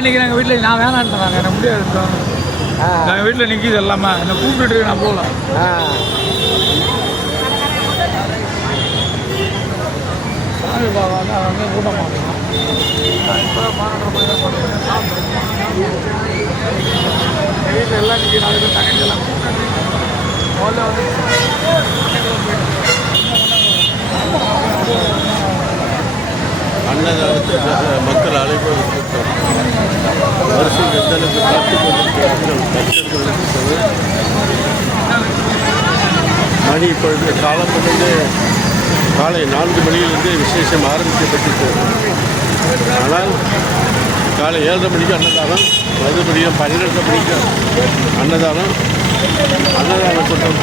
இன்றைக்கி எங்கள் வீட்டில் நான் வேணான்ட்டேன், எனக்கு முடியாது. எங்கள் வீட்டில் நிற்கிது எல்லாமே, என்னை கூப்பிட்டுட்டு நான் போகல. சாமி பாபா வந்து அவங்க கூட்டமாக நான் இப்போ தான் 12:30 மணி தான் போடுறேன். எங்கள் வீட்டில் எல்லாம் நிற்கி 4 பேர் தங்கச்சி எல்லாம் முதல்ல வந்து அன்னதானத்திற்காக மக்கள் அழைப்பு விடுத்தார். வரிசை எந்தளவுக்கு காத்துக் கொண்டிருக்கிறார்கள் பக்தர்கள். மணி இப்பொழுது காலப்பொழுது காலை 4 மணியிலிருந்து விசேஷம் ஆரம்பிக்கப்பட்டது. ஆனால் காலை 7:30 மணிக்கு அன்னதானம், மறுபடியும் 12:30 மணிக்கு அன்னதானம் கூட்டம்.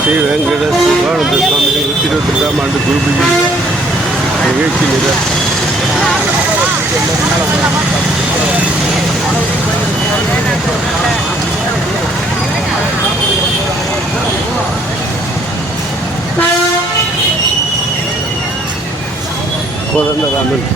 ஸ்ரீ வெங்கட சிவானந்த சுவாமிகள் 122ஆம் ஆண்டு குருபூஜை நிகழ்ச்சி நிகழ் கோதண்டராமன்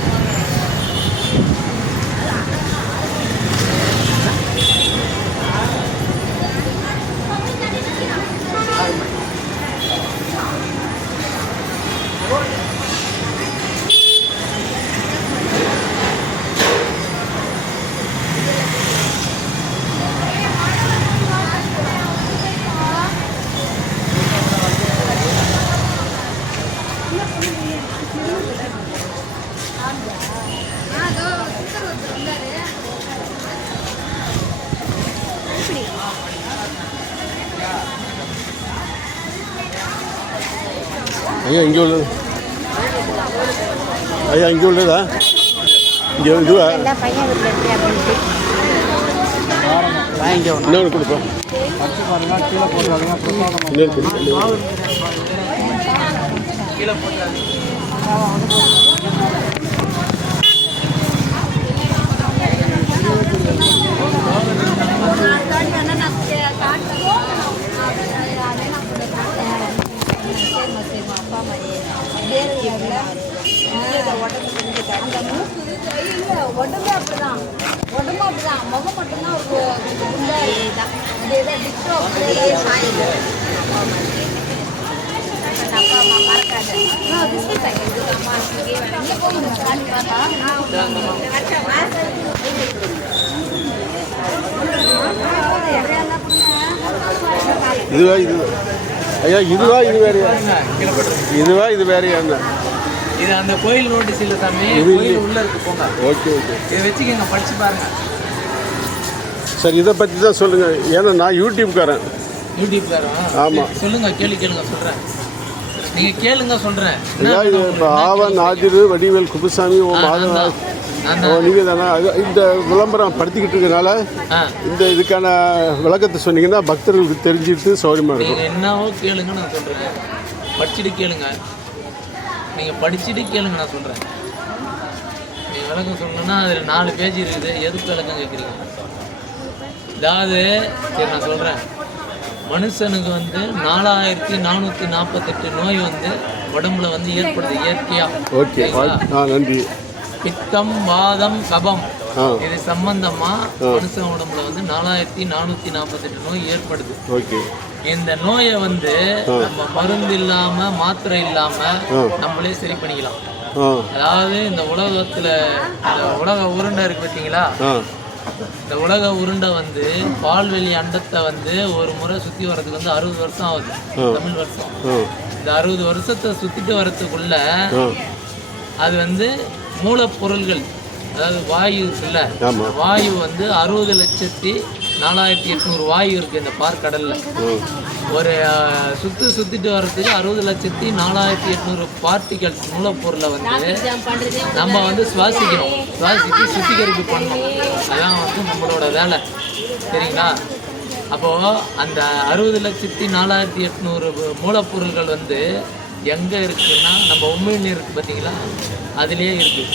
ஐயா இங்கே உள்ளது, ஐயா இங்கே உள்ளதா? இங்கே இதுவா? இன்னொன்று கொடுப்போம். கீழே உடம்பு அப்படிதான், முகம் மட்டும்தான் அப்பா அம்மா மறக்காது. இதுவா இது ஐயா இதுவா இது வேறையா? இதுவா இது வேறையா? இது அந்த கோயில் நோட்டீஸ் இல்லை சாமி, கோயில் உள்ள இருக்கு போங்க. ஓகே ஓகே, இதை வச்சுக்கோங்க, படிச்சு பாருங்க. சார் இதை பற்றி தான் சொல்லுங்கள். ஏன்னா நான் யூடியூப்காரன், யூடியூப்காரா? ஆமா. சொல்லுங்க, கேளுங்க சொல்றேன். நீங்க கேளுங்க சொல்றேன். ஐயா இது இப்போ ஆவன் ஆதிரு வடிவேல் குப்புசாமி ஓ மாதவ நீங்கள் தானே இந்த விளம்பரம் படுத்திக்கிட்டு இருக்கனால இந்த இதுக்கான விளக்கத்தை சொன்னீங்கன்னா பக்தர்களுக்கு தெரிஞ்சுட்டு சௌரியமாக இருக்கும். நீங்கள் என்னவோ கேளுங்க, நான் சொல்கிறேன். படிச்சுட்டு கேளுங்க, நீங்கள் படிச்சுட்டு கேளுங்க, நான் சொல்கிறேன். நீங்கள் விளக்கம் சொல்லணும்னா அதில் 4 பேஜ் இருக்குது. எதுக்கு விளக்கம் கேட்குறீங்க? அதாவது சரி நான் சொல்கிறேன். மனுஷனுக்கு வந்து 4448 நோய் வந்து உடம்புல வந்து ஏற்படுது இயற்கையாக. ஓகே, நன்றி. பித்தம், வாதம், கபம் இது சம்பந்தமா மனுஷன் உடம்புல வந்து 4448 நோய் ஏற்படுது. ஓகே. இந்த நோயை வந்து நம்ம மருந்து இல்லாம மாத்திரை இல்லாம நம்மளே சரி பண்ணிக்கலாம். அதாவது இந்த உலகத்துல இந்த உலக உருண்டை இருக்கு பார்த்தீங்களா? இந்த உலக உருண்டை வந்து பால்வெளி அண்டத்தை வந்து ஒரு முறை சுத்தி வர்றதுக்கு வந்து 60 வருஷம் ஆகுது, தமிழ் வருஷம். இந்த 60 வருஷத்தை சுத்திட்டு வர்றதுக்குள்ள அது வந்து மூலப்பொருள்கள், அதாவது வாயு இருக்குல்ல, வாயு வந்து 60,04,800 வாயு இருக்கு இந்த பார்க்கடல்ல. ஒரு சுத்திட்டு வர்றதுக்கு 60,04,800 பார்ட்டிகல்ஸ் மூலப்பொருளை வந்து நம்ம வந்து சுவாசிக்கணும், சுவாசித்து சுத்திகரிப்பு பண்ணணும். அதான் வந்து நம்மளோட வேலை, சரிங்களா? அப்போது அந்த 60,04,800 மூலப்பொருள்கள் வந்து எங்கே இருக்குன்னா நம்ம உமிழ்நீர் இருக்குது பார்த்தீங்களா, அதுலேயே இருக்குது.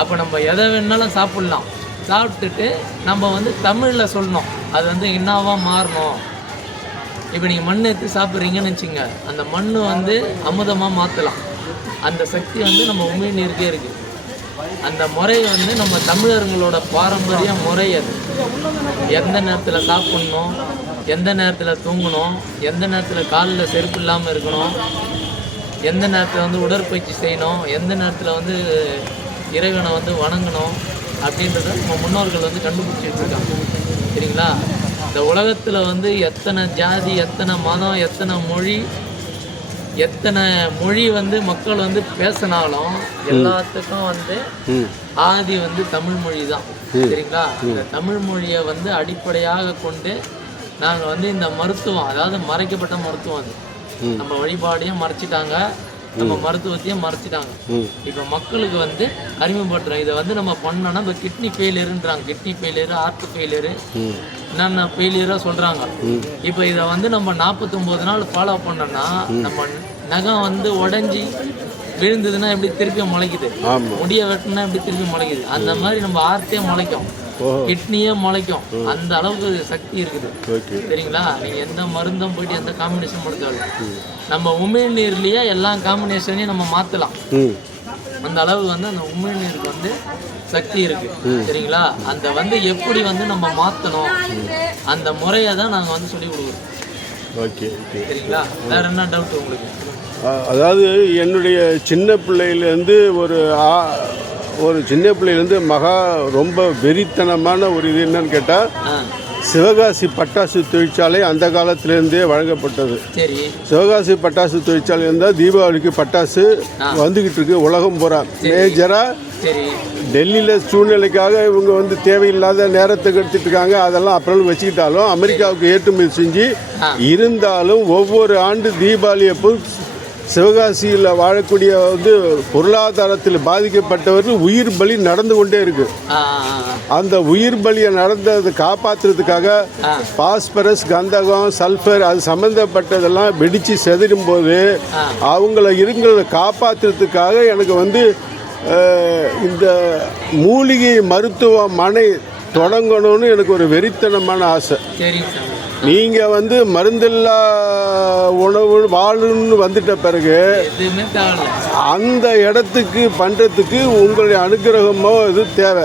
அப்போ நம்ம எதை வேணாலும் சாப்பிட்லாம். சாப்பிட்டுட்டு நம்ம வந்து தமிழில் சொல்லணும், அது வந்து என்னவா மாறணும். இப்போ நீங்கள் மண் எடுத்து சாப்பிட்றீங்கன்னு வச்சுங்க, அந்த மண் வந்து அமுதமாக மாற்றலாம். அந்த சக்தி வந்து நம்ம உமிழ்நீருக்கே இருக்குது. அந்த முறை வந்து நம்ம தமிழர்களோட பாரம்பரிய முறை. அது எந்த நேரத்தில் சாப்பிட்ணும், எந்த நேரத்தில் தூங்கணும், எந்த நேரத்தில் காலில் செருப்பு இல்லாமல் இருக்கணும், எந்த நேரத்தில் வந்து உடற்பயிற்சி செய்யணும், எந்த நேரத்தில் வந்து இறைவனை வந்து வணங்கணும் அப்படின்றத நம்ம முன்னோர்கள் வந்து கண்டுபிடிச்சிட்டு இருக்காங்க, சரிங்களா? இந்த உலகத்தில் வந்து எத்தனை ஜாதி, எத்தனை மதம், எத்தனை மொழி வந்து மக்கள் வந்து பேசினாலும் எல்லாத்துக்கும் வந்து ஆதி வந்து தமிழ் மொழி தான், சரிங்களா? இந்த தமிழ் மொழியை வந்து அடிப்படையாக கொண்டு நாங்கள் வந்து இந்த மருத்துவம், அதாவது மறைக்கப்பட்ட மருத்துவம், அது நம்ம வழிபாடையும் மறைச்சிட்டாங்க, நம்ம மருத்துவத்தையும் மறைச்சிட்டாங்க. இப்போ மக்களுக்கு வந்து அறிமுகப்படுத்துறோம். இதை வந்து நம்ம பண்ணோன்னா இப்போ கிட்னி ஃபெயிலியருன்றாங்க, கிட்னி ஃபெயிலியரு, ஹார்ட் ஃபெயிலியரு, என்னென்ன ஃபெயிலியராக சொல்கிறாங்க. இப்போ இதை வந்து நம்ம 49 நாள் ஃபாலோ பண்ணோன்னா நம்ம நகம் வந்து உடஞ்சி விழுந்ததுன்னா எப்படி திருப்பி முளைக்குது, முடிய வெட்டினா எப்படி திருப்பி முளைக்குது, அந்த மாதிரி நம்ம ஹார்ட்டே முளைக்கும், கிட்னியே முளைக்கும். அந்த அளவுக்கு சக்தி இருக்குது, சரிங்களா? நீங்கள் எந்த மருந்தும் போயிட்டு எந்த காம்பினேஷன் கொடுத்தாலும் நம்ம உமிழ்நீர்லேயே எல்லா காம்பினேஷனையும் நம்ம மாற்றலாம். அந்த அளவு வந்து அந்த உமிழ்நீருக்கு வந்து சக்தி இருக்கு, சரிங்களா? அந்த வந்து எப்படி வந்து நம்ம மாற்றணும் அந்த முறையை தான் நாங்கள் வந்து சொல்லி கொடுக்குறோம். ஓகே, சரிங்களா? வேற என்ன டவுட் உங்களுக்கு? அதாவது என்னுடைய சின்ன பிள்ளையிலேருந்து ஒரு சின்ன பிள்ளையிலேருந்து ரொம்ப வெறித்தனமான ஒரு இது என்னன்னு கேட்டால், சிவகாசி பட்டாசு தொழிற்சாலை அந்த காலத்திலேருந்தே வழங்கப்பட்டது. சரி. சிவகாசி பட்டாசு தொழிற்சாலை இருந்தால் தீபாவளிக்கு பட்டாசு வந்துக்கிட்டு இருக்கு உலகம் பூரா. மேஜராக டெல்லியில் சூழ்நிலைக்காக இவங்க வந்து தேவையில்லாத நேரத்துக்கு எடுத்துட்டு இருக்காங்க. அதெல்லாம் அப்புறம் வச்சுக்கிட்டாலும் அமெரிக்காவுக்கு ஏற்றுமதி செஞ்சு இருந்தாலும் ஒவ்வொரு ஆண்டு தீபாவளி அப்போ சிவகாசியில் வாழக்கூடிய வந்து பொருளாதாரத்தில் பாதிக்கப்பட்டவர்கள் உயிர் பலி நடந்து கொண்டே இருக்கு. அந்த உயிர் பலியை நடந்ததை காப்பாற்றுறதுக்காக பாஸ்பரஸ், கந்தகம், சல்ஃபர் அது சம்மந்தப்பட்டதெல்லாம் வெடித்து செதறும் போது அவங்கள காப்பாற்றுறதுக்காக எனக்கு வந்து இந்த மூலிகை மருத்துவமனை தொடங்கணும்னு எனக்கு ஒரு வெறித்தனமான ஆசை. நீங்கள் வந்து மருந்தில்லா உணவு வாழுன்னு வந்துட்ட பிறகு அந்த இடத்துக்கு பண்ணுறதுக்கு உங்களுடைய அனுகிரகமோ இது தேவை.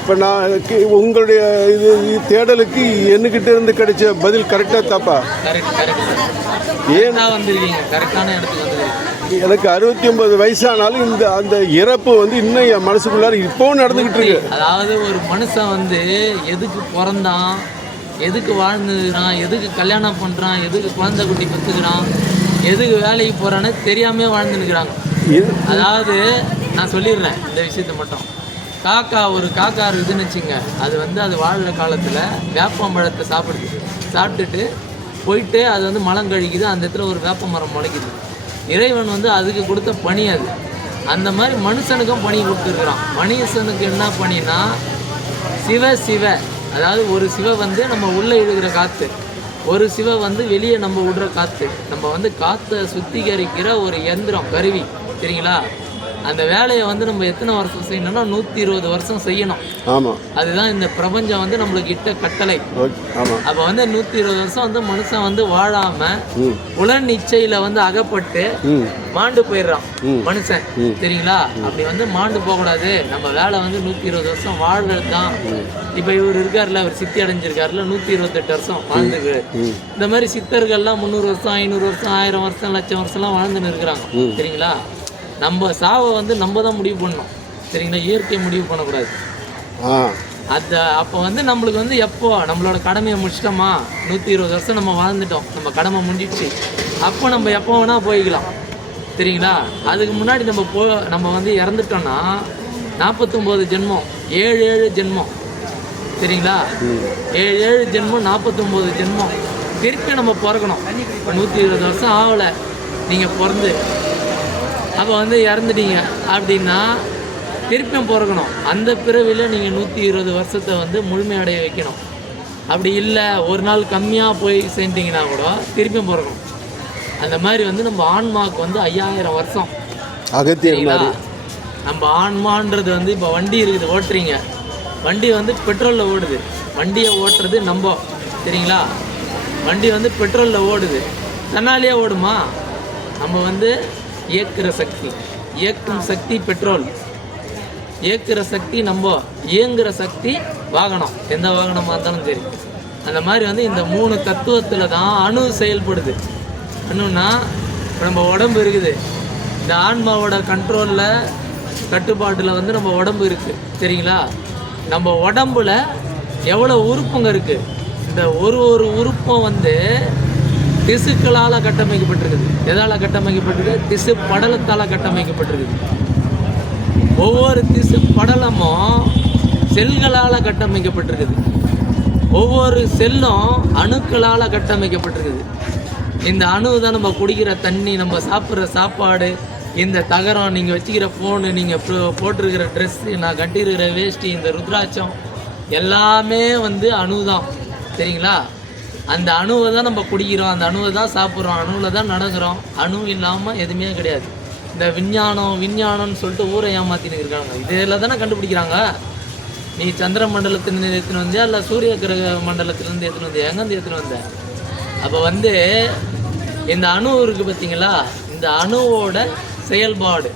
இப்போ நான் உங்களுடைய இது தேடலுக்கு என்கிட்ட இருந்து கிடைச்ச பதில் கரெக்டாக தப்பா? ஏன்னா வந்துருக்கீங்க கரெக்டான இடத்துக்கு வந்து. எனக்கு 69 வயசானாலும் அந்த இறப்பு வந்து இன்னும் என் மனசுக்குள்ளார இப்போவும் நடந்துக்கிட்டு இருக்கு. அதாவது ஒரு மனுஷன் வந்து எதுக்கு பிறந்தான், எதுக்கு வாழ்ந்துக்கிறான், எதுக்கு கல்யாணம் பண்ணுறான், எதுக்கு குழந்தை குட்டி பெற்றுக்கிறான், எதுக்கு வேலைக்கு போகிறான்னு தெரியாமே வாழ்ந்துருக்கிறாங்க. அதாவது நான் சொல்லிடுறேன் இந்த விஷயத்தை மட்டும். ஒரு காக்கா இருக்குதுன்னு வச்சுங்க, அது வந்து அது வாழ்கிற காலத்தில் வேப்பம்பழத்தை சாப்பிட்டுட்டு போயிட்டு அது வந்து மலம் கழிக்குது, அந்த இடத்துல ஒரு வேப்ப மரம் முளைக்குது. இறைவன் வந்து அதுக்கு கொடுத்த பணி அது. அந்த மாதிரி மனுஷனுக்கும் பணி கொடுத்துருக்குறான். மனுஷனுக்கு என்ன பணினா சிவ அதாவது ஒரு சிவ வந்து நம்ம உள்ளே இழுக்கிற காற்று, ஒரு சிவ வந்து வெளியே நம்ம விடுற காற்று. நம்ம வந்து காற்றை சுத்திகரிக்கிற ஒரு இயந்திரம், கருவி, சரிங்களா? அந்த வேலையை வந்து நம்ம எத்தனை வருஷம் செய்யணும்னா 120 வருஷம் செய்யணும். ஆமாம், அதுதான் இந்த பிரபஞ்சம் வந்து நம்மளுக்கு இட்ட கட்டளை. ஆமாம். அப்போ வந்து 120 வருஷம் வந்து மனுஷன் வந்து வாழாம உலன் இச்சையில வந்து அகப்பட்டு மாண்டு போயிடுறான் மனுஷன், சரிங்களா? அப்படி வந்து மாண்டு போகக்கூடாது. நம்ம வேலை வந்து 120 வருஷம் வாழ்றது தான். இப்போ இவர் இருக்காருல்ல, அவர் சித்தி அடைஞ்சிருக்காருல, 128 வருஷம் வாழ்ந்துருக்கு. இந்த மாதிரி சித்தர்கள்லாம் 300 வருஷம் 500 வருஷம் 1000 வருஷம் 1,00,000 வருஷம்லாம் வாழ்ந்துன்னு இருக்கிறாங்க, சரிங்களா? நம்ம சாவை வந்து நம்ம தான் முடிவு பண்ணணும், சரிங்களா? இயற்கையை முடிவு பண்ணக்கூடாது. அப்போ வந்து நம்மளுக்கு வந்து எப்போ நம்மளோட கடமையை முடிச்சிட்டோமா, 120 வருஷம் நம்ம வாழ்ந்துட்டோம், நம்ம கடமை முடிஞ்சிடுச்சு, அப்போ நம்ம எப்போ வேணால் போய்க்கலாம், சரிங்களா? அதுக்கு முன்னாடி நம்ம வந்து இறந்துட்டோம்னா 49 ஜென்மம், 7 ஜென்மம், சரிங்களா? 7 ஜென்மம், 49 ஜென்மம் திருப்பி நம்ம பிறக்கணும். இப்போ 120 வருஷம் ஆகலை நீங்கள் பிறந்து, அப்போ வந்து இறந்துட்டீங்க அப்படின்னா திருப்பியும் பிறக்கணும். அந்த பிறவியில் நீங்கள் 120 வருஷத்தை வந்து முழுமையடைய வைக்கணும். அப்படி இல்லை ஒரு நாள் கம்மியாக போய் சேர்ந்தீங்கன்னா கூட திருப்பியும் பிறக்கணும். அந்த மாதிரி வந்து நம்ம ஆன்மாவுக்கு வந்து 5000 வருஷம். நம்ம ஆன்மான்றது வந்து இப்போ வண்டி இருக்குது, ஓட்டுறீங்க, வண்டி வந்து பெட்ரோலில் ஓடுது, வண்டியை ஓட்டுறது நம்ம, சரிங்களா? வண்டி வந்து பெட்ரோலில் ஓடுது, தன்னாலேயே ஓடுமா? நம்ம வந்து இயக்குற சக்தி, இயக்கும் சக்தி பெட்ரோல், இயக்குற சக்தி நம்ம, இயங்குற சக்தி வாகனம், எந்த வாகனமாக இருந்தாலும் சரி. அந்த மாதிரி வந்து இந்த 3 தத்துவத்தில் தான் அணு செயல்படுது. அணுன்னா நம்ம உடம்பு இருக்குது, இந்த ஆன்மாவோட கண்ட்ரோலில் கட்டுப்பாட்டில் வந்து நம்ம உடம்பு இருக்குது, சரிங்களா? நம்ம உடம்புல எவ்வளோ உறுப்புங்க இருக்குது, இந்த ஒரு உறுப்பும் வந்து திசுக்களால் கட்டமைக்கப்பட்டிருக்குது. எதால் கட்டமைக்கப்பட்டிருக்கு? திசு படலத்தால் கட்டமைக்கப்பட்டிருக்குது. ஒவ்வொரு திசு படலமும் செல்களால் கட்டமைக்கப்பட்டிருக்குது. ஒவ்வொரு செல்லும் அணுக்களால் கட்டமைக்கப்பட்டிருக்குது. இந்த அணு தான் நம்ம குடிக்கிற தண்ணி, நம்ம சாப்பிட்ற சாப்பாடு, இந்த தகரம், நீங்கள் வச்சுக்கிற ஃபோனு, நீங்கள் போட்டிருக்கிற ட்ரெஸ்ஸு, நான் கட்டியிருக்கிற வேஷ்டி, இந்த ருத்ராட்சம் எல்லாமே வந்து அணு தான், சரிங்களா? அந்த அணுவை தான் நம்ம குடிக்கிறோம், அந்த அணுவை தான் சாப்பிட்றோம், அணுவில் தான் நடக்கிறோம். அணு இல்லாமல் எதுவுமே கிடையாது. இந்த விஞ்ஞானம்னு சொல்லிட்டு ஊரை ஏமாற்றின்னு இருக்காங்க. இதில் தானே கண்டுபிடிக்கிறாங்க. நீ சந்திர மண்டலத்திலேருந்து எடுத்துன்னு வந்தியா இல்லை சூரிய கிரக மண்டலத்திலேருந்து எடுத்துன்னு வந்தியா, எங்கேருந்து எடுத்துன்னு வந்த? அப்போ வந்து இந்த அணு இருக்குது பார்த்தீங்களா, இந்த அணுவோட செயல்பாடு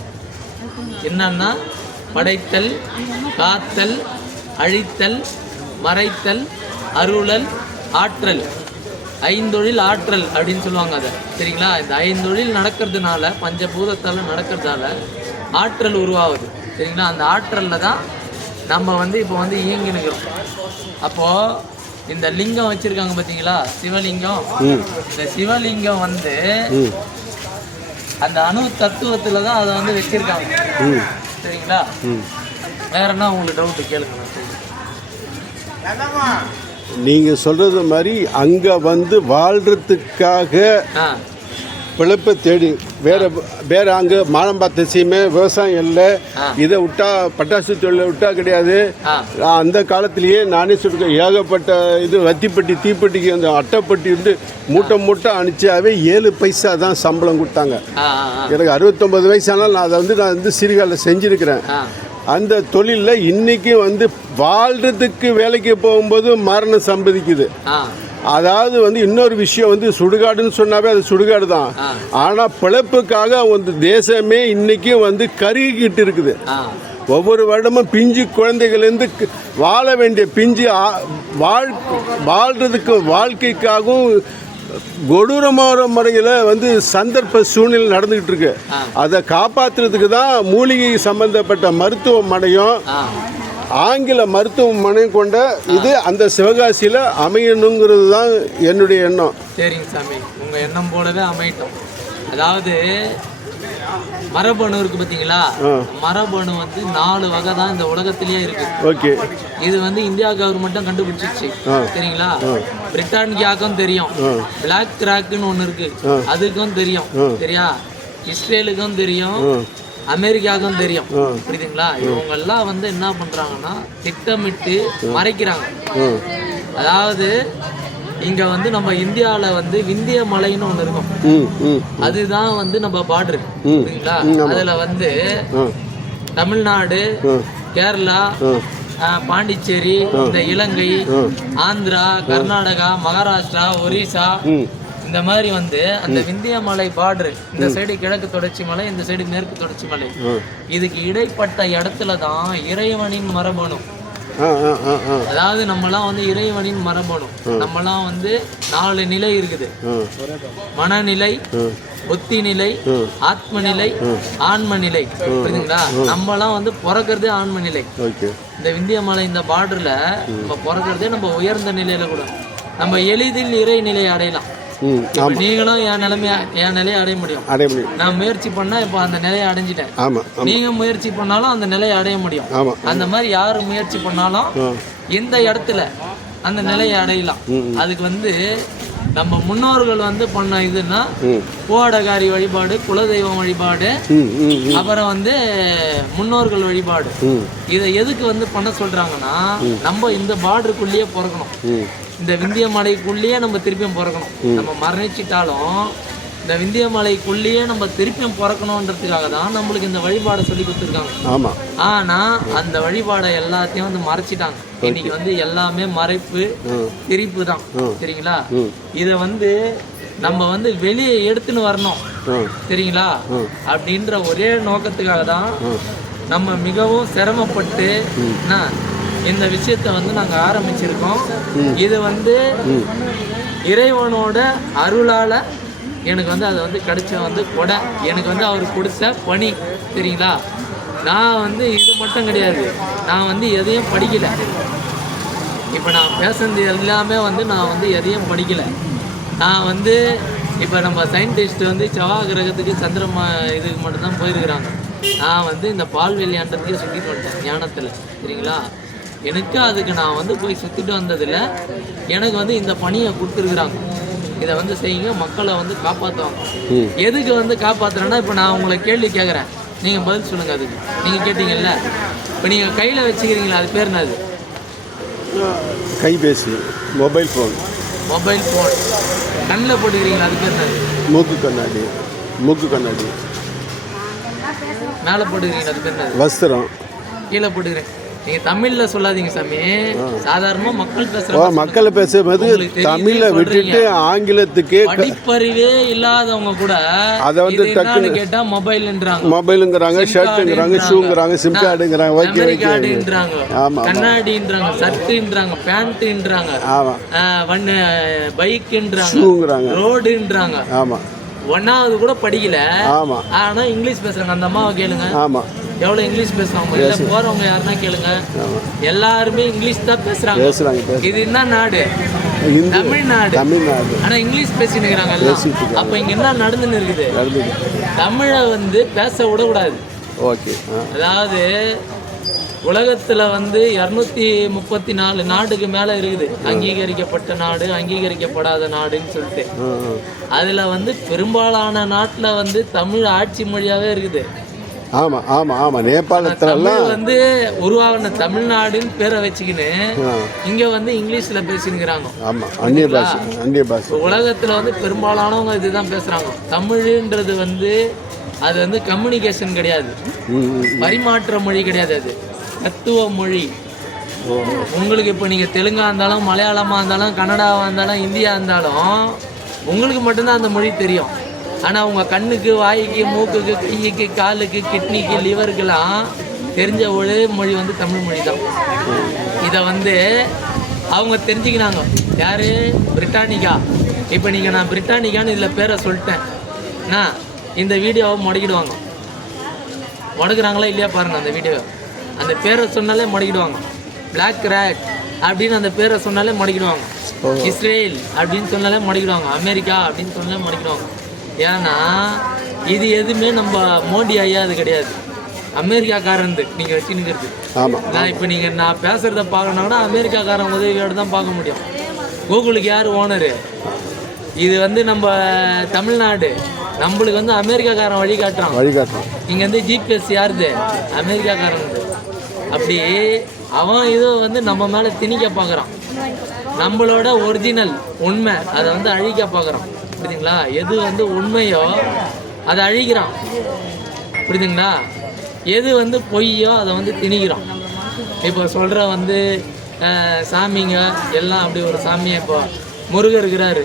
என்னன்னா படைத்தல், காத்தல், அழித்தல், மறைத்தல், அருளல், ஆற்றல், 5 தொழில் ஆற்றல் அப்படின்னு சொல்லுவாங்க அதை, சரிங்களா? இந்த 5 தொழில் நடக்கிறதுனால, பஞ்சபூதத்தால் நடக்கிறதால ஆற்றல் உருவாகுது, சரிங்களா? அந்த ஆற்றலில் தான் நம்ம வந்து இப்போ வந்து இயங்கி நிற்கிறோம். அப்போது இந்த லிங்கம் வச்சுருக்காங்க பார்த்தீங்களா, சிவலிங்கம். இந்த சிவலிங்கம் வந்து அந்த அணு தத்துவத்தில் தான் அதை வந்து வச்சுருக்காங்க, சரிங்களா? வேற என்ன உங்களுக்கு டவுட்டு கேளுங்க. நீங்கள் சொல்கிறது மாதிரி அங்கே வந்து வாழ்கிறதுக்காக பிழைப்பை தேடி வேறு அங்கே மானம் பார்த்த சீமை விவசாயம் இல்லை, இதை விட்டா பட்டாசு தொழிலை விட்டா கிடையாது. அந்த காலத்திலேயே நானே சொல்லிருக்கேன், ஏகப்பட்ட இது வத்திப்பட்டி தீப்பெட்டிக்கு அந்த அட்டைப்பட்டி வந்து மூட்டை அனுப்பிச்சாவே 7 பைசா தான் சம்பளம் கொடுத்தாங்க. எனக்கு 69 வயசானால் நான் வந்து சிறுகாலில் செஞ்சுருக்கிறேன். அந்த தொழிலில் இன்றைக்கி வந்து வாழ்கிறதுக்கு வேலைக்கு போகும்போது மரணம் சம்பதிக்குது. அதாவது வந்து இன்னொரு விஷயம் வந்து சுடுகாடுன்னு சொன்னாவே அது சுடுகாடு தான். ஆனால் பிழைப்புக்காக வந்து தேசமே இன்றைக்கும் வந்து கருகிக்கிட்டு இருக்குது. ஒவ்வொரு வருடமும் பிஞ்சு குழந்தைகள்லேருந்து வாழ வேண்டிய பிஞ்சு வாழ்கிறதுக்கு வாழ்க்கைக்காகவும் கொடூரமான முறையில் வந்து சந்தர்ப்ப சூழ்நிலை நடந்துக்கிட்டு இருக்கு. அதை காப்பாற்றுறதுக்கு தான் மூலிகை சம்பந்தப்பட்ட மருத்துவமனையும் ஆங்கில மருத்துவமனையும் கொண்ட இது அந்த சிவகாசியில் அமையணுங்கிறது தான் என்னுடைய எண்ணம். சரிங்க சாமி, உங்கள் எண்ணம் போலவே அமையட்டும். அதாவது மரபணு இருக்கு பார்த்தீங்களா, மரபணு வந்து 4 வகை தான் இந்த உலகத்திலேயே இருக்கு. ஓகே. இது வந்து இந்தியா கவர்மெண்ட்டும் கண்டுபிடிச்சிச்சு சரிங்களா. பிரிட்டானிக்காக்கும் தெரியும், பிளாக் கிராக்னு ஒன்று இருக்கு அதுக்கும் தெரியும் சரியா, இஸ்ரேலுக்கும் தெரியும், அமெரிக்காவுக்கும் தெரியும் புரியுதுங்களா. இவங்க எல்லாம் வந்து என்ன பண்றாங்கன்னா திட்டமிட்டு மறைக்கிறாங்க. அதாவது இங்க வந்து நம்ம இந்தியாவில வந்து விந்திய மலைன்னு ஒண்ணு இருக்கும், அதுதான் வந்து நம்ம பார்டர் புரியுதுங்களா. அதுல வந்து தமிழ்நாடு, கேரளா, பாண்டிச்சேரி, இந்த இலங்கை, ஆந்திரா, கர்நாடகா, மகாராஷ்டிரா, ஒரிசா இந்த மாதிரி வந்து அந்த விந்திய மலை பார்டர், இந்த சைடு கிழக்கு தொடர்ச்சி மலை, இந்த சைடு மேற்கு தொடர்ச்சி மலை, இதுக்கு இடைப்பட்ட இடத்துல தான் இறைவனின் மரபணு. அதாவது நம்மலாம் வந்து இறைவனின் மரபணு. நம்மலாம் வந்து 4 நிலை இருக்குது, மனநிலை, புத்தி நிலை, ஆத்ம நிலை, ஆன்ம நிலை புரியுதுங்களா. நம்மலாம் வந்து பிறக்கிறதே ஆன்ம நிலை. இந்த விந்திய மலை இந்த பார்டர்ல நம்ம பிறக்கிறதே நம்ம உயர்ந்த நிலையில கூட நம்ம எளிதில் இறை நிலையை அடையலாம். நீங்களும் என் நிலையை அடைய முடியும். நான் முயற்சி பண்ணா இப்ப அந்த நிலையை அடைஞ்சிட்டேன். நீங்க முயற்சி பண்ணாலும் அந்த நிலையை அடைய முடியும். அந்த மாதிரி யாரு முயற்சி பண்ணாலும் எந்த இடத்துல அந்த நிலையை அடையலாம். அதுக்கு வந்து நம்ம முன்னோர்கள் வந்து பண்ண இதுன்னா கோடகாரி வழிபாடு, குலதெய்வம் வழிபாடு, அப்புறம் வந்து முன்னோர்கள் வழிபாடு. இதை எதுக்கு வந்து பண்ண சொல்றாங்கன்னா நம்ம இந்த பார்டருக்குள்ளேயே பிறக்கணும், இந்த விந்திய மலைக்குள்ளேயே நம்ம திருப்பியும் பிறக்கணும். நம்ம மரணிச்சிட்டாலும் இந்த விந்திய மலைக்குள்ளேயே நம்ம திருப்பியும் பிறக்கணுன்றதுக்காக தான் நம்மளுக்கு இந்த வழிபாடை சொல்லி கொடுத்துருக்காங்க. ஆனா அந்த வழிபாடை எல்லாத்தையும் வந்து மறைச்சிட்டாங்க. இன்னைக்கு வந்து எல்லாமே மறைப்பு, திரிப்பு தான் சரிங்களா. இதை வந்து நம்ம வந்து வெளியே எடுத்துன்னு வரணும் சரிங்களா. அப்படின்ற ஒரே நோக்கத்துக்காக தான் நம்ம மிகவும் சிரமப்பட்டு இந்த விஷயத்த வந்து நாங்கள் ஆரம்பிச்சிருக்கோம். இது வந்து இறைவனோட அருளால் எனக்கு வந்து அதை வந்து கிடைச்ச வந்து கொடை, எனக்கு வந்து அவர் கொடுத்த பணி சரிங்களா. நான் வந்து இது மட்டும் கிடையாது, நான் வந்து எதையும் படிக்கலை. இப்போ நான் பேசுறது எல்லாமே வந்து நான் வந்து எதையும் படிக்கலை. நான் வந்து இப்போ நம்ம சயின்டிஸ்ட் வந்து செவ்வாய் கிரகத்துக்கு சந்திரமா இதுக்கு மட்டும்தான் போயிருக்கிறாங்க. நான் வந்து இந்த பால்வெளி ஆண்டத்துக்கே சுற்றிட்டு வந்துட்டேன் ஞானத்தில் சரிங்களா. எனக்கு அதுக்கு நான் வந்து போய் சுற்றிட்டு வந்ததில் எனக்கு வந்து இந்த பணியை கொடுத்துருக்குறாங்க. இதை வந்து செய்யுங்க, மக்களை வந்து காப்பாற்றுவாங்க. எதுக்கு வந்து காப்பாற்றுறேன்னா இப்போ நான் உங்களை கேள்வி கேட்குறேன், நீங்கள் பதில் சொல்லுங்கள். அதுக்கு நீங்கள் கேட்டீங்கல்ல, இப்போ நீங்கள் கையில் வச்சுக்கிறீங்களா, அது பேர் என்னது? கைபேசி, மொபைல் ஃபோன். மொபைல் ஃபோன் கண்ணில் போட்டுக்கிறீங்களா, அது பேர் என்னது? மூக்கு கண்ணாடி. மூக்கு கண்ணாடி மேலே போட்டுக்கிறீங்களா, அது பேர் என்னது? வஸ்திரம். கீழே போட்டுக்கிறேன். நீங்க தமிழ்ல சொல்லாதீங்க சாமி, சாதாரணமா மக்கள் பேசுறாங்க. மக்களை பேசும்போது தமிழை விட்டுட்டு ஆங்கிலத்துக்கே படிப்பறிவே இல்லாதவங்க கூட அதை வந்து டக்குன்னு கேட்டா மொபைல்ன்றாங்க, மொபைலுங்கிறாங்க, ஷர்ட்டுங்கிறாங்க, ஷூங்கிறாங்க, சிம் கார்டுங்கிறாங்க, மெமரி கார்டுன்றாங்க, கண்ணாடின்றாங்க, ஷர்ட்டுன்றாங்க, பேண்ட்ன்றாங்க, பைக்குன்றாங்க, ஷூங்கிறாங்க, ரோடுன்றாங்க. ஆமா, 1வது கூட படிக்கல, ஆனா இங்கிலீஷ் பேசுறாங்க. அந்த அம்மாவை கேளுங்க, எவ்வளவு இங்கிலீஷ் பேசுவாங்க. இல்ல போறவங்க யாருன்னா கேளுங்க, எல்லாருமே இங்கிலீஷ் தான் பேசுறாங்க. இது என்ன நாடு? தமிழ்நாடு. ஆனா இங்கிலீஷ் பேசினுக்கிறாங்க. அப்ப இங்க என்ன நடந்துன்னு இருக்குது? தமிழை வந்து பேச விடக்கூடாது. அதாவது உலகத்துல வந்து 234 நாடுக்கு மேல இருக்குது, அங்கீகரிக்கப்பட்ட நாடு, அங்கீகரிக்கப்படாத நாடுன்னு சொல்லிட்டு. அதுல வந்து பெரும்பாலான நாட்டுல வந்து தமிழ் ஆட்சி மொழியாவே இருக்குது. ஆமா ஆமா ஆமா. நேபாளத்துல வந்து உருவாகின தமிழ்நாடுன்னு பேரை வச்சுக்கின்னு இங்க வந்து இங்கிலீஷ்ல பேசினுங்கிறாங்க. ஆமா, அந்நிய பாஷை, அந்நிய பாஷை. உலகத்துல வந்து பெரும்பாலானவங்க இதுதான் பேசுறாங்க. தமிழ்ன்றது வந்து அது வந்து கம்யூனிகேஷன் கிடையாது, பரிமாற்ற மொழி கிடையாது, அது தத்துவ மொழி. உங்களுக்கு இப்போ நீங்கள் தெலுங்கா இருந்தாலும், மலையாளமாக இருந்தாலும், கன்னடாவாக இருந்தாலும், இந்தியா இருந்தாலும் உங்களுக்கு மட்டும்தான் அந்த மொழி தெரியும். ஆனால் உங்கள் கண்ணுக்கு, வாய்க்கு, மூக்குக்கு, கைக்கு, காலுக்கு, கிட்னிக்கு, லிவருக்கெல்லாம் தெரிஞ்ச ஒரே மொழி வந்து தமிழ் மொழி தான். இதை வந்து அவங்க தெரிஞ்சுக்கினாங்க. யார்? பிரிட்டானிக்கா. இப்போ நீங்கள் நான் பிரிட்டானிக்கான்னு இதில் பேரை சொல்லிட்டேன்னா இந்த வீடியோவை முடக்கிடுவாங்க. முடக்குறாங்களா இல்லையா பாருங்கள் அந்த வீடியோ. அந்த பேரை சொன்னாலே முடக்கிடுவாங்க. பிளாக் ரேட் அப்படின்னு அந்த பேரை சொன்னாலே முடக்கிடுவாங்க. இஸ்ரேல் அப்படின்னு சொன்னாலே முடக்கிடுவாங்க. அமெரிக்கா அப்படின்னு சொன்னாலே முடக்கிடுவாங்க. ஏன்னா இது எதுவுமே நம்ம மோடி ஐயா அது கிடையாது, அமெரிக்காக்காரன் நீங்கள் வச்சுன்னுக்கிறது. ஆமாம். நான் இப்போ நான் பேசுகிறத பார்க்கணுன்னா அமெரிக்காக்காரன் உதவியோடு தான் பார்க்க முடியும். கூகுளுக்கு யார் ஓனரு? இது வந்து நம்ம தமிழ்நாடு, நம்மளுக்கு வந்து அமெரிக்காக்காரன் வழிகாட்டுறான். இங்கே வந்து ஜிபிஎஸ் யாருது? அமெரிக்காக்காரன். அப்படி அவன் இதோ வந்து நம்ம மேலே திணிக்க பார்க்குறான். நம்மளோட ஒரிஜினல் உண்மை அதை வந்து அழிக்க பார்க்குறான். புரியுதுங்களா? எது வந்து உண்மையோ அதை அழிக்கிறான். புரியுதுங்களா? எது வந்து பொய்யோ அதை வந்து திணிக்கிறான். இப்போ சொல்கிற வந்து சாமிங்க எல்லாம் அப்படி ஒரு சாமியை இப்போ முருகர் இருக்கிறாரு,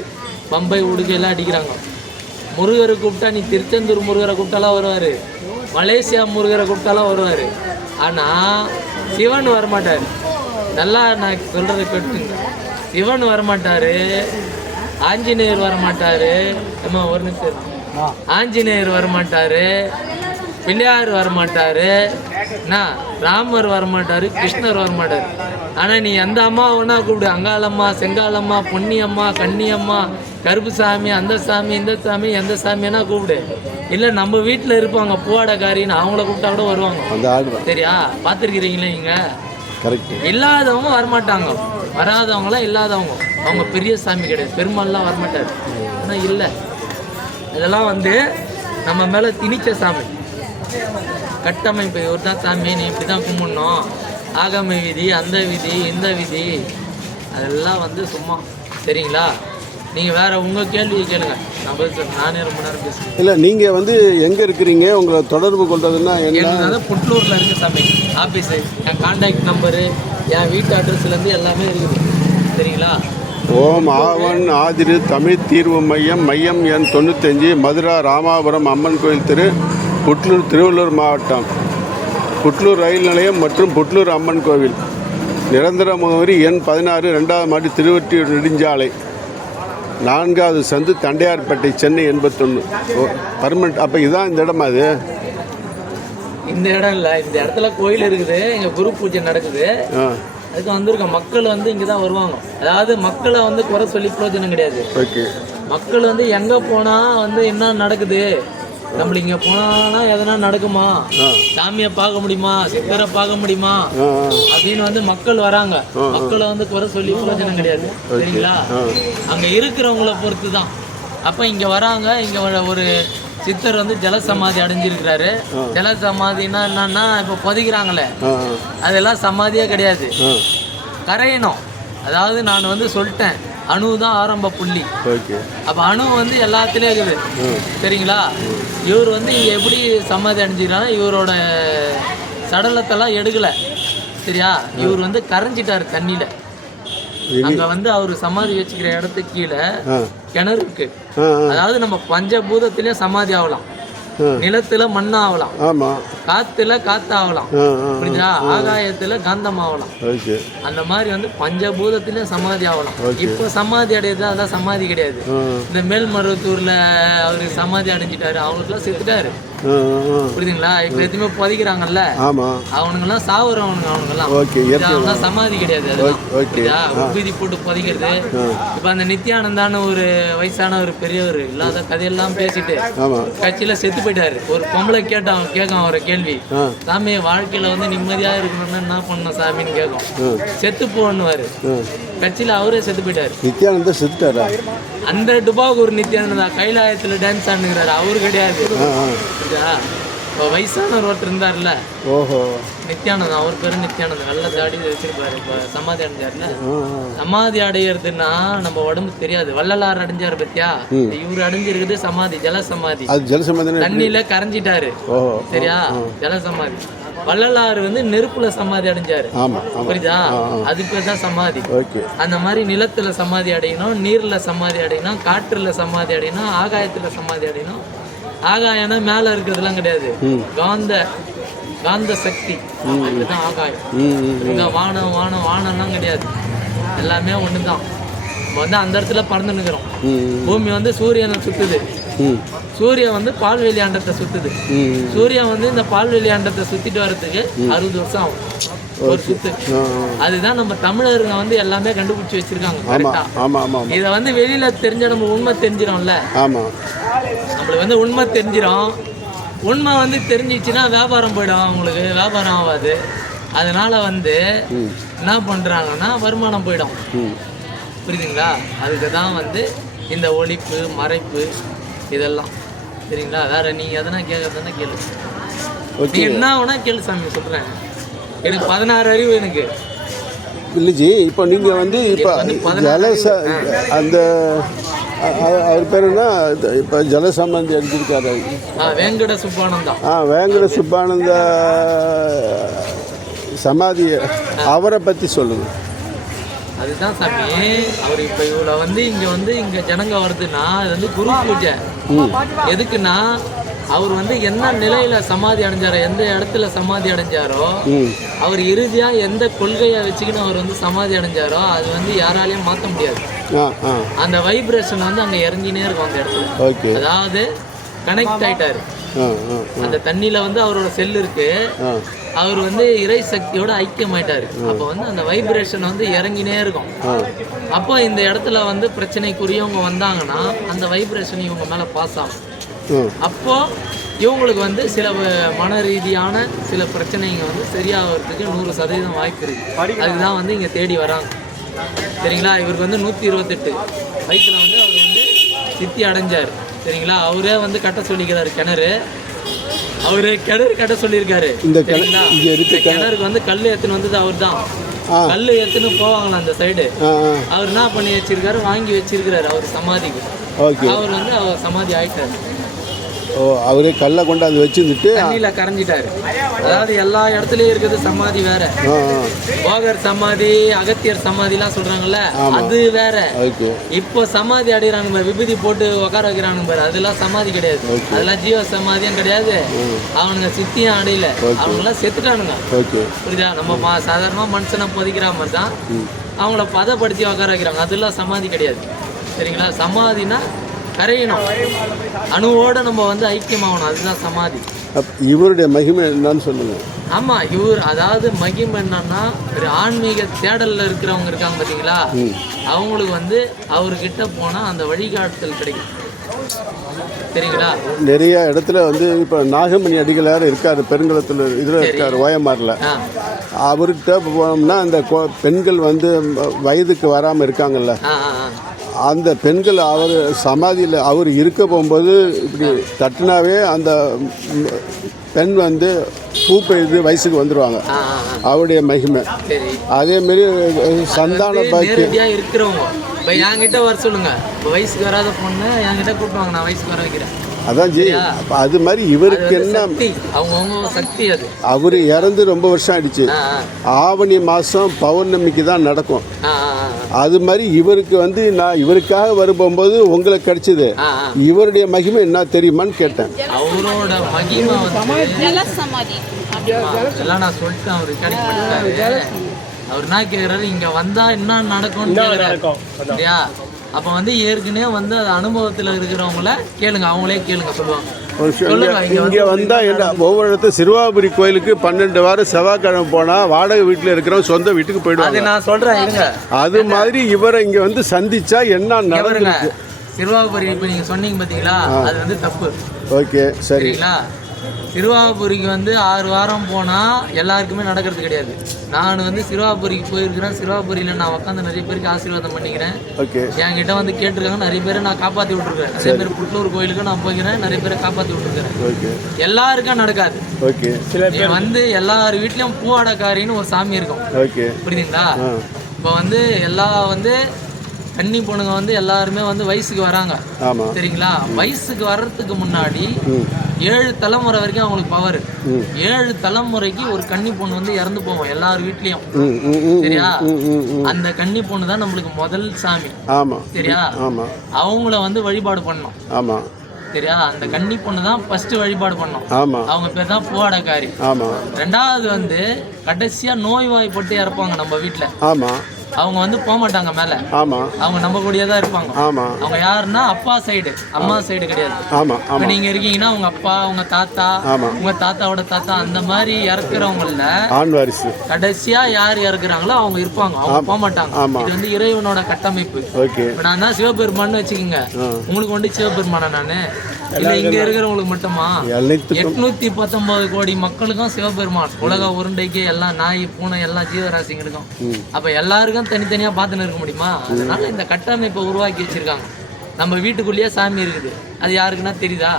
பம்பை உடுக்கு எல்லாம் அடிக்கிறாங்க. முருகரை கூப்பிட்டா நீ திருச்செந்தூர் முருகரை கூப்பிட்டாலாம் வருவார், மலேசியா முருகரை கூப்பிட்டாலாம் வருவார். ஆனால் சிவன் வரமாட்டார். நல்லா நான் சொல்கிறத கேட்டுங்க, சிவன் வரமாட்டார், ஆஞ்சநேயர் வரமாட்டார், நம்ம ஒரு நிமிஷம், ஆஞ்சநேயர் வரமாட்டார், பிள்ளையார் வரமாட்டார், என்ன ராமர் வரமாட்டார், கிருஷ்ணர் வரமாட்டார். ஆனால் நீ எந்த அம்மா ஒன்றா கூப்பிடு, அங்காளம்மா, செங்காலம்மா, பொன்னியம்மா, கன்னியம்மா, கருப்புசாமி, அந்த சாமி, இந்த சாமி, எந்த சாமின்னா கூப்பிடு. இல்லை நம்ம வீட்டில் இருப்பாங்க பூவாடக்காரின்னு, அவங்கள கூப்பிட்டா கூட வருவாங்க. சரியா? பார்த்துருக்கிறீங்களே நீங்கள். இல்லாதவங்க வரமாட்டாங்க, வராதவங்களாம் இல்லாதவங்க. அவங்க பெரிய சாமி கிடையாது, பெருமாள்லாம் வரமாட்டார். ஆனால் இல்லை, இதெல்லாம் வந்து நம்ம மேலே திணிச்ச சாமி கட்டமைப்பு. இவர் தான் சாமி, நீ இப்படி தான் கும்பிடணும், ஆகம விதி, அந்த விதி, இந்த விதி, அதெல்லாம் வந்து சும்மா. சரிங்களா? நீங்கள் வேறு உங்கள் கேள்வியை கேளுங்க, நான் பதில் சொல்றேன். நானே ரொம்ப நேரம் பேசுகிறேன். இல்லை, நீங்கள் வந்து எங்கே இருக்கிறீங்க, உங்களை தொடர்பு கொள்றதுன்னா என்ன? புட்லூரில் இருக்குது சாமி ஆஃபீஸு. என் கான்டாக்ட் நம்பரு, என் வீட்டு அட்ரஸ்லேருந்து எல்லாமே இருக்குது. சரிங்களா? ஓம் ஆவன் ஆதிரு தமிழ் தீர்வு மையம், மையம் எண் 95, மதுரா ராமாபுரம் அம்மன் கோயில் தெரு, புட்லூர், திருவள்ளூர் மாவட்டம். புட்லூர் ரயில் நிலையம் மற்றும் புட்லூர் அம்மன் கோவில். நிரந்தர முகவரி எண் 16, 2வது மாடி, திருவொற்றியூர் நெடுஞ்சாலை, 4வது சந்து, தண்டையார்பேட்டை, சென்னை 81. பர்மனெண்ட். அப்போ இதுதான் இந்த இடமா? அது இந்த இடம் இல்லை, இந்த இடத்துல கோயில் இருக்குது, இங்கே குரு பூஜை நடக்குது. அதுக்கு வந்திருக்கோம். மக்கள் வந்து இங்கே தான் வருவாங்க. அதாவது மக்களை வந்து குறை சொல்லி பிரயோஜனம் கிடையாது. மக்கள் வந்து எங்கே போனால் வந்து என்ன நடக்குது, நம்மளுக்கு இங்கே போனா எதனா நடக்குமா, சாமியை பார்க்க முடியுமா, சித்தரை பார்க்க முடியுமா அப்படின்னு வந்து மக்கள் வராங்க. மக்களை வந்து குறை சொல்லி பிரயோஜனம் கிடையாது. சரிங்களா? அங்கே இருக்கிறவங்கள பொறுத்து தான். அப்போ இங்கே வராங்க. இங்கே ஒரு சித்தர் வந்து ஜலசமாதி அடைஞ்சிருக்கிறாரு. ஜலசமாதினா என்னன்னா, இப்போ பொதிக்கிறாங்களே, அதெல்லாம் சமாதியே கிடையாது, கரையணும். அதாவது நான் வந்து சொல்லிட்டேன், அணு தான் ஆரம்ப புள்ளி. அப்போ அணு வந்து எல்லாத்துலேயும் இருக்குது. சரிங்களா? இவர் வந்து இங்கே எப்படி சமாதி அடைஞ்சிக்கிறாங்க, இவரோட சடலத்தெல்லாம் எடுக்கலை. சரியா? இவர் வந்து கரைஞ்சிட்டார் தண்ணியில். அங்கே வந்து அவர் சமாதி வச்சுக்கிற இடத்துக்கு கீழே கிணறு இருக்கு. அதாவது நம்ம பஞ்சபூதத்திலே சமாதி ஆகலாம், நிலத்துல மண்ணா ஆகலாம், காத்துல காத்து ஆகலாம், புரியுதா? ஆகாயத்துல காந்தம் ஆகலாம். அந்த மாதிரி வந்து பஞ்சபூதத்திலே சமாதி ஆகலாம். இப்ப சமாதி அடையுது, அதெல்லாம் சமாதி கிடையாது. இந்த மேல்மருவத்தூர்ல அவரு சமாதி அடைஞ்சிட்டாரு, அவங்களுக்குலாம் செத்துட்டாரு. புரியுதுங்களா? இப்ப எதுவுமே புதைக்கிறாங்கல்ல, அவனுங்கெல்லாம் சாவுறவனுங்க, அவனுங்கெல்லாம் சமாதி கிடையாது. உபதி போட்டு புதைக்கிறது. இப்ப அந்த நித்யானந்தான ஒரு வயசான ஒரு பெரியவர் இல்லாத கதையெல்லாம் பேசிட்டு கட்சியில செத்து போயிட்டாரு. ஒரு பொம்பளை கேட்கும் அவரை கேள்வி, சாமி வாழ்க்கையில வந்து நிம்மதியா இருக்கணும்னா என்ன பண்ணணும் சாமின்னு கேட்கும். செத்து போன்னுவாரு. கட்சியில அவரே செத்து போயிட்டாரு. நித்யானந்தா செத்துட்டாரா? அந்த டுபாகூர் நித்யானந்தா கைலாயத்துல டான்ஸ் ஆடுங்கிறாரு, அவரு கிடையாது. இப்போ வயசானவர் ஒருத்தர் இருந்தார்ல, நித்யானந்தம், அவர் பேரு நித்யானந்தம், நல்ல தாடி வச்சிருப்பாரு. இப்போ சமாதி அடைஞ்சார்ல, சமாதி அடையிறதுன்னா நம்ம உடம்பு தெரியாது. வள்ளலார் அடைஞ்சாரு பத்தியா, இவரு அடைஞ்சிருக்குது சமாதி, ஜலசமாதி. தண்ணியில கரைஞ்சிட்டாரு. சரியா? ஜலசமாதி. வள்ளலார் வந்து நெருப்புல சமாதி அடைஞ்சாரு. புரியுதா? அது பேர் தான் சமாதி. அந்த மாதிரி நிலத்துல சமாதி அடையணும், நீர்ல சமாதி அடையணும், காற்றுல சமாதி அடையணும், ஆகாயத்துல சமாதி அடையணும். ஆகாயம்னா மேல இருக்கிறதுலாம் கிடையாது, காந்த சக்தி, இதுதான் ஆகாயம். வானம் வானம் வானம்லாம் கிடையாது, எல்லாமே ஒண்ணுதான். நம்ம வந்து அந்த இடத்துல பறந்து நிற்கிறோம். பூமி வந்து சூரியனை சுத்துது, சூரியன் வந்து பால்வெளி அண்டத்தை சுத்துது. சூரியன் வந்து இந்த பால்வெளி அண்டத்தை சுத்திட்டு வர்றதுக்கு 60 வருஷம் ஆகும் ஒரு சுத்து. அதுதான் நம்ம தமிழருங்க வந்து எல்லாமே கண்டுபிடிச்சு வச்சிருக்காங்க. இதை வந்து வெளியில தெரிஞ்ச நம்ம உண்மை தெரிஞ்சிடும்ல. நம்மளுக்கு வந்து உண்மை தெரிஞ்சிடும். உண்மை வந்து தெரிஞ்சிச்சுன்னா வியாபாரம் போயிடும், அவங்களுக்கு வியாபாரம் ஆகாது. அதனால வந்து என்ன பண்ணுறாங்கன்னா வருமானம் போயிடும். புரியுதுங்களா? அதுக்கு தான் வந்து இந்த ஒழிப்பு மறைப்பு இதெல்லாம். சரிங்களா? வேற நீங்கள் எதனா கேட்கறதுனா கேளு. நீ என்ன வேணா கேளு சாமி, சொல்கிறேன். எனக்கு 16 அறிவு எனக்கு இல்லைஜி. இப்போ நீங்கள் வந்து இப்போ அந்த அவர் பேர் என்ன, இப்போ ஜலசம்பந்தி அடிச்சிருக்காரு வேங்கட சுப்பானந்தா. வேங்கட சுப்பானந்த சமாதி, அவரை பற்றி சொல்லுங்கள். அதுதான் சாமி, அவர் இப்போ இவ்வளோ வந்து இங்கே ஜனங்க வருதுன்னா அது வந்து குரு பூஜை. எதுக்குன்னா அவர் வந்து என்ன நிலையில சமாதி அடைஞ்சாரோ, எந்த இடத்துல சமாதி அடைஞ்சாரோ, அவர் இறுதியாக எந்த கொள்கையை வச்சுக்கின்னு அவர் வந்து சமாதி அடைஞ்சாரோ அது வந்து யாராலையும் மாற்ற முடியாது. அந்த வைப்ரேஷன் வந்து அங்கே இறங்கினே இருக்கும் அந்த இடத்துல. அதாவது கனெக்ட் ஆயிட்டாரு. அந்த தண்ணியில வந்து அவரோட செல் இருக்கு. அவர் வந்து இறை சக்தியோட ஐக்கியமாயிட்டாரு. அப்போ வந்து அந்த வைப்ரேஷன் வந்து இறங்கினே இருக்கும். அப்போ இந்த இடத்துல வந்து பிரச்சனைக்குரியவங்க வந்தாங்கன்னா அந்த வைப்ரேஷன் இவங்க மேலே பாஸ் ஆகும். அப்போ இவங்களுக்கு வந்து சில மன ரீதியான சில பிரச்சனைங்க வந்து சரியாகிறதுக்கு 100% வாய்ப்பு இருக்கு. அதுதான் வந்து இங்கே தேடி வராங்க. சரிங்களா? இவருக்கு வந்து 128 வயசுல வந்து அவர் வந்து சித்தி அடைஞ்சார். சரிங்களா? அவரே வந்து கட்ட சொல்லிக்கிறாரு கிணறு. அவரு கிணறு கட்ட சொல்லியிருக்காரு. சரிங்களா? கிணறுக்கு வந்து கல் ஏத்துன்னு வந்தது அவர் தான். கல் ஏத்துன்னு போவாங்களா அந்த சைடு. அவர் என்ன பண்ணி வச்சிருக்காரு, வாங்கி வச்சிருக்கிறாரு அவர் சமாதிக்கு. அவர் வந்து அவர் சமாதி ஆயிட்டாரு. அவரே கல்லை கொண்டாந்து வச்சுட்டு தண்ணியில கரைஞ்சிட்டாரு. அதாவது எல்லா இடத்துலயும் இருக்குது சமாதி வேற. போகர் சமாதி, அகத்தியர் சமாதிலாம் சொல்றாங்கல்ல, அது வேற. இப்போ சமாதி அடைகிறானுங்க, விபூதி போட்டு உட்கார வைக்கிறானுங்க பாரு, அதெல்லாம் சமாதி கிடையாது. அதெல்லாம் ஜீவ சமாதியும் கிடையாது. அவனுங்க சித்தியும் அடையல, அவங்களாம் செத்துட்டானுங்க. புரியுதா? நம்ம சாதாரணமா மனுஷனை பொதிக்கிற மாதிரி தான் அவங்கள பதப்படுத்தி உட்கார வைக்கிறாங்க. அதெல்லாம் சமாதி கிடையாது. சரிங்களா? சமாதினா கரையணும், அணுவோட நம்ம வந்து ஐக்கியமாகணும், அதுதான் சமாதி. இவருடைய மகிமை என்னன்னு சொல்லுங்க. ஆமா, இவர் அதாவது மகிமை என்னன்னா, ஒரு ஆன்மீக தேடல்ல இருக்கிறவங்க இருக்காங்க பார்த்தீங்களா, அவங்களுக்கு வந்து அவர்கிட்ட போனா அந்த வழிகாட்டுதல் கிடைக்கும். சரிங்களா? நிறைய இடத்துல வந்து இப்போ நாகமணி அடிகளார் இருக்காரு, பெருங்குளத்தில் இதில் இருக்கார், ஓயமாரில். அவர்கிட்ட போனோம்னா அந்த பெண்கள் வந்து வயதுக்கு வராமல் இருக்காங்கல்ல, அந்த பெண்கள் அவர் சமாதியில் அவர் இருக்க போகும்போது இப்படி தட்டினாவே அந்த பெண் வந்து பூ பெய்து வயசுக்கு வந்துடுவாங்க. அவருடைய மகிமை. அதேமாரி சந்தான பாக்கியம் இருக்கிறவங்க இப்போ என்கிட்ட வர சொல்லுங்க. இப்போ வயசுக்கு வராத பொண்ணு என்கிட்ட கூப்பிடுவாங்க, நான் வயசுக்கு வர வைக்கிறேன். அதான் ஜி. அது மாதிரி இவருக்கு என்ன, அவங்கவுங்க சக்தி அது. அவர் இறந்து ரொம்ப வருஷம் ஆயிடுச்சு. ஆவணி மாதம் பௌர்ணமிக்கு தான் நடக்கும். அது மாதிரி இவருக்கு வந்து நான் இவருக்காக வரும்போது உங்களுக்கு கிடைச்சது. இவருடைய மகிமை என்ன தெரியுமான்னு கேட்டேன். அவரோட மகிமை எல்லாம் நான் சொல்லிட்டு அவர் கிடைக்கிறாரு. அவர் என்ன கேட்குறாரு, இங்கே வந்தால் என்ன நடக்கும்னு இல்லையா? அப்போ வந்து ஏற்கனவே வந்து அது அனுபவத்தில் இருக்கிறவங்கள கேளுங்க, அவங்களே கேளுங்க சொல்லுவாங்க. இங்கே வந்தால் என்ன, ஒவ்வொரு இடத்துல சிறுவாபுரி கோயிலுக்கு 12 வாரம் செவ்வாய்க்கிழமை போனால் வாடகை வீட்டில் இருக்கிறவங்க சொந்த வீட்டுக்கு போயிடுவாங்க. நான் சொல்கிறேன் இருங்க. அது மாதிரி இவரை இங்கே வந்து சந்திச்சா என்ன நடக்குங்க? சிறுவாபுரி இப்போ நீங்கள் சொன்னீங்க பார்த்தீங்களா, அது வந்து தப்பு. ஓகே, சரிங்களா? சிறுவாபுரிக்கு வந்து 6 வாரம் போனால் எல்லாருக்குமே நடக்கிறது கிடையாது. நான் வந்து சிறுவாபுரிக்கு போயிருக்கிறேன். சிறுவாபுரியில் நான் உட்காந்து நிறைய பேருக்கு ஆசீர்வாதம் பண்ணிக்கிறேன். என்கிட்ட வந்து கேட்டிருக்காங்க, நிறைய பேரை நான் காப்பாற்றி விட்டுருக்கேன். நிறைய பேர் புட்லூர் கோயிலுக்கு நான் போய்க்கிறேன், நிறைய பேரை காப்பாற்றி விட்டுருக்கிறேன். எல்லாருக்கும் நடக்காது. வந்து எல்லார் வீட்லேயும் பூவாடக்காரின்னு ஒரு சாமி இருக்கும். புரியுதுங்களா? இப்போ வந்து எல்லா வந்து கன்னி பொண்ணுங்க வந்து எல்லாருமே வந்து வயசுக்கு வராங்க. சரிங்களா? வயசுக்கு வர்றதுக்கு முன்னாடி 7 தலைமுறை வரைக்கும் அவங்களுக்கு பவர். 7 தலைமுறைக்கு ஒரு கன்னி பொண்ணு வந்து இறந்து போவோம் எல்லார் வீட்லயும். சரியா? அந்த கன்னி பொண்ணு தான் நம்மளுக்கு முதல் சாமி. சரியா? அவங்கள வந்து வழிபாடு பண்ணணும். சரியா? அந்த கன்னி பொண்ணு தான் ஃபர்ஸ்ட் வழிபாடு பண்ணோம். அவங்க பேர் தான் பூவாடக்காரி. 2வது வந்து கடைசியா நோய்வாய்ப்பட்டு இறப்பாங்க நம்ம வீட்டுல. அவங்க வந்து போக மாட்டாங்க மேலே. ஆமாம். அவங்க நம்ம கூடயே தான் இருப்பாங்க. ஆமாம். அவங்க யாருன்னா அப்பா சைடு, அம்மா சைடு கிடையாது. ஆமாம். இப்போ நீங்கள் இருக்கீங்கன்னா உங்க அப்பா, உங்க தாத்தா, ஆமாம், உங்க தாத்தாவோட தாத்தா, அந்த மாதிரி இறக்குறவங்கள ஆண் வாரிசு கடைசியா யார் இறக்குறாங்களோ அவங்க இருப்பாங்க. அவங்க போக மாட்டாங்க. இது வந்து இறைவனோட கட்டமைப்பு. ஓகே. இப்போ நான் தான் சிவபெருமான்னு வச்சுக்கோங்க. உங்களுக்கு வந்து சிவபெருமானா நானு இல்லை இங்க இருக்கிறவங்களுக்கு மட்டுமா? 819 கோடி மக்களுக்கும் சிவபெருமான். உலக உருண்டைக்கு எல்லாம் நாய் பூனை எல்லா ஜீவராசிங்களுக்கும். அப்ப எல்லாருக்கும் தனித்தனியா பார்த்துன்னு இருக்க முடியுமா? அதனால இந்த கட்டமைப்பை உருவாக்கி வச்சிருக்காங்க. நம்ம வீட்டுக்குள்ளேயே சாமி இருக்குது. அது யாருக்குன்னா தெரியுதா?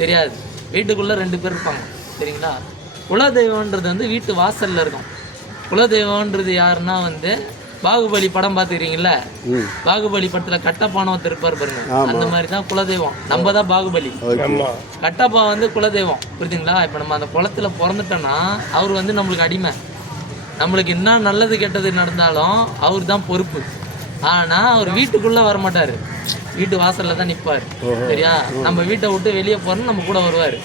தெரியாது. வீட்டுக்குள்ள 2 பேர் இருப்பாங்க. சரிங்களா? குலதெய்வம்ன்றது வந்து வீட்டு வாசல்ல இருக்கும். குலதெய்வம்ன்றது யாருன்னா வந்து பாகுபலி படம் பார்த்துக்கிறீங்களா? பாகுபலி படத்துல கட்டப்பான ஒருத்தர் இருப்பார் பாருங்க, அந்த மாதிரி தான் குலதெய்வம். நம்ம தான் பாகுபலி. கட்டப்பா வந்து குலதெய்வம். புரியுதுங்களா? இப்போ நம்ம அந்த குளத்துல பிறந்துட்டோம்னா அவர் வந்து நம்மளுக்கு அடிமை. நம்மளுக்கு என்ன நல்லது கெட்டது நடந்தாலும் அவர் தான் பொறுப்பு. ஆனா அவர் வீட்டுக்குள்ள வரமாட்டாரு, வீட்டு வாசல்ல தான் நிற்பார். சரியா? நம்ம வீட்டை விட்டு வெளியே போறோம்னு நம்ம கூட வருவார்.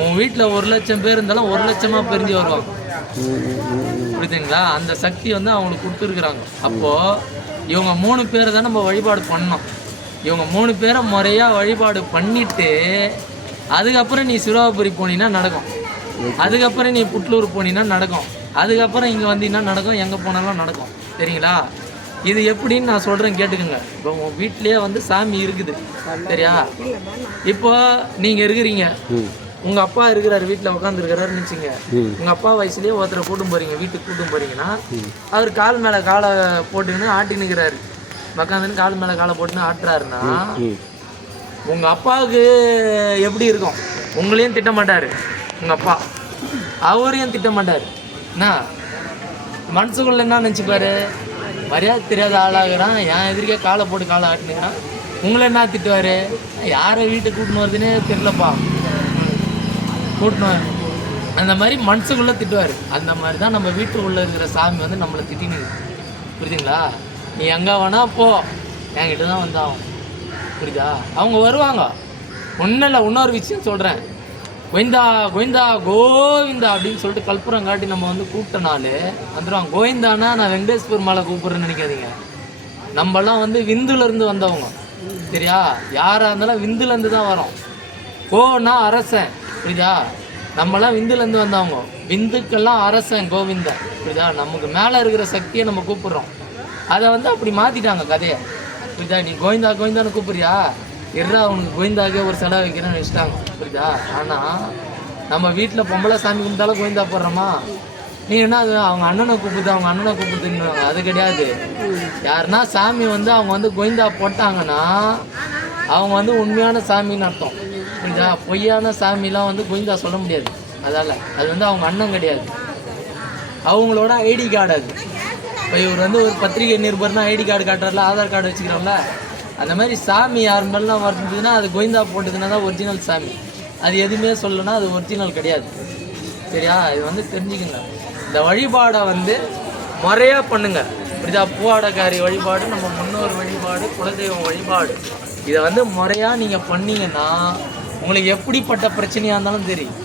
உன் வீட்டில் 1 லட்சம் பேர் இருந்தாலும் 1 லட்சமா பிரிஞ்சு வருவாங்க. புரியுதுங்களா? அந்த சக்தி வந்து அவங்களுக்கு கொடுத்துருக்குறாங்க. அப்போ இவங்க 3 பேரை தான் நம்ம வழிபாடு பண்ணோம். இவங்க 3 பேரை முறையா வழிபாடு பண்ணிட்டு அதுக்கப்புறம் நீ சிறுவாபுரி போனீங்கன்னா நடக்கும். அதுக்கப்புறம் நீ புட்லூர் போனீங்கன்னா நடக்கும். அதுக்கப்புறம் இங்கே வந்தீங்கன்னா நடக்கும். எங்கே போனாலும் நடக்கும். சரிங்களா? இது எப்படின்னு நான் சொல்கிறேன், கேட்டுக்கோங்க. இப்போ உங்கள் வீட்லேயே வந்து சாமி இருக்குது. சரியா? இப்போ நீங்கள் இருக்கிறீங்க, உங்கள் அப்பா இருக்கிறாரு, வீட்டில் உட்காந்துருக்கிறாருன்னு வச்சுங்க. உங்கள் அப்பா வயசுலேயே ஒருத்தரை கூட்டும் போகிறீங்க, வீட்டுக்கு கூட்டும் போகிறீங்கன்னா அவர் கால் மேலே காலை போட்டுன்னு ஆட்டினுக்கிறாரு. உட்காந்துன்னு கால் மேலே காலை போட்டுன்னு ஆட்டுறாருன்னா உங்கள் அப்பாவுக்கு எப்படி இருக்கும்? உங்களையும் திட்ட மாட்டார் உங்கள் அப்பா, அவரையும் திட்ட மாட்டார். என்ன மனசுக்குள்ள என்ன நினச்சிப்பாரு? மரியாதை தெரியாத ஆளாகிறான், என் எதிர்க்க காலை போட்டு காலை ஆட்டினுக்கிறான், உங்களை என்ன திட்டுவார்? யாரை வீட்டுக்கு கூட்டின்னு வருதுன்னே தெரியலப்பா, கூட்டின்னு அந்த மாதிரி மனசுக்குள்ளே திட்டுவார். அந்த மாதிரி தான் நம்ம வீட்டுக்குள்ளே இருக்கிற சாமி வந்து நம்மளை திட்டினு. புரியுதுங்களா? நீ எங்கே வேணா போ, என்கிட்ட தான் வந்தாகும். புரியுதா? அவங்க வருவாங்க. ஒன்றும் இல்லை, இன்னொரு விஷயம் சொல்கிறேன். கோவிந்தா கோவிந்தா கோவிந்தா அப்படின்னு சொல்லிட்டு கல்புரம் காட்டி நம்ம வந்து கூப்பிட்டனாலே வந்துடுவாங்க. கோவிந்தானா நான் வெங்கடேஷ் பெருமாளை கூப்பிட்றேன்னு நினைக்காதீங்க. நம்மலாம் வந்து விந்துலேருந்து வந்தவங்க. சரியா? யாராக இருந்தாலும் விந்துலேருந்து தான் வரோம். கோனா அரசன். புரியுதா? நம்மளாம் விந்துலேருந்து வந்தவங்க. விந்துக்கெல்லாம் அரசன் கோவிந்தா. புரியுதா? நமக்கு மேலே இருக்கிற சக்தியை நம்ம கூப்பிட்றோம். அதை வந்து அப்படி மாற்றிட்டாங்க கதையை. புரியுதா? நீ கோவிந்தா கோவிந்தான்னு கூப்பிட்றியா, எர்ரா அவனுக்கு கோவிந்தாக்கே ஒரு செலவு வைக்கிறேன்னு வச்சுட்டாங்க. புரியுதா? ஆனால் நம்ம வீட்டில் பொம்பளை சாமி கும்பிட்டாலும் கோவிந்தா போடுறோமா? நீ என்ன அது அவங்க அண்ணனை கூப்பிடுது, அவங்க அண்ணனை கூப்பிடுதுன்னுவாங்க. அது கிடையாது. யாருன்னா சாமி வந்து அவங்க வந்து கோவிந்தா போட்டாங்கன்னா அவங்க வந்து உண்மையான சாமின்னு அர்த்தம். புரியுதா? பொய்யான சாமிலாம் வந்து கோவிந்தா சொல்ல முடியாது. அதால் அது வந்து அவங்க அண்ணன் கிடையாது, அவங்களோட ஐடி கார்டு. அது இப்போ இவர் வந்து ஒரு பத்திரிகை நிருபர்னா ஐடி கார்டு காட்டுறாருல, ஆதார் கார்டு வச்சுக்கிறோம்ல, அந்த மாதிரி சாமி யார் மேலாம் வந்ததுன்னா அது கோவிந்தா போட்டதுன்னா தான் ஒரிஜினல் சாமி. அது எதுவுமே சொல்லணும்னா அது ஒரிஜினல் கிடையாது. சரியா? இது வந்து தெரிஞ்சுக்கோங்க. இந்த வழிபாடை வந்து முறையாக பண்ணுங்க. இப்படிதான் பூவாடக்காரி வழிபாடு, நம்ம முன்னோர் வழிபாடு, குலதெய்வம் வழிபாடு, இதை வந்து முறையாக நீங்கள் பண்ணீங்கன்னா உங்களுக்கு எப்படிப்பட்ட பிரச்சனையாக இருந்தாலும் தெரியும்.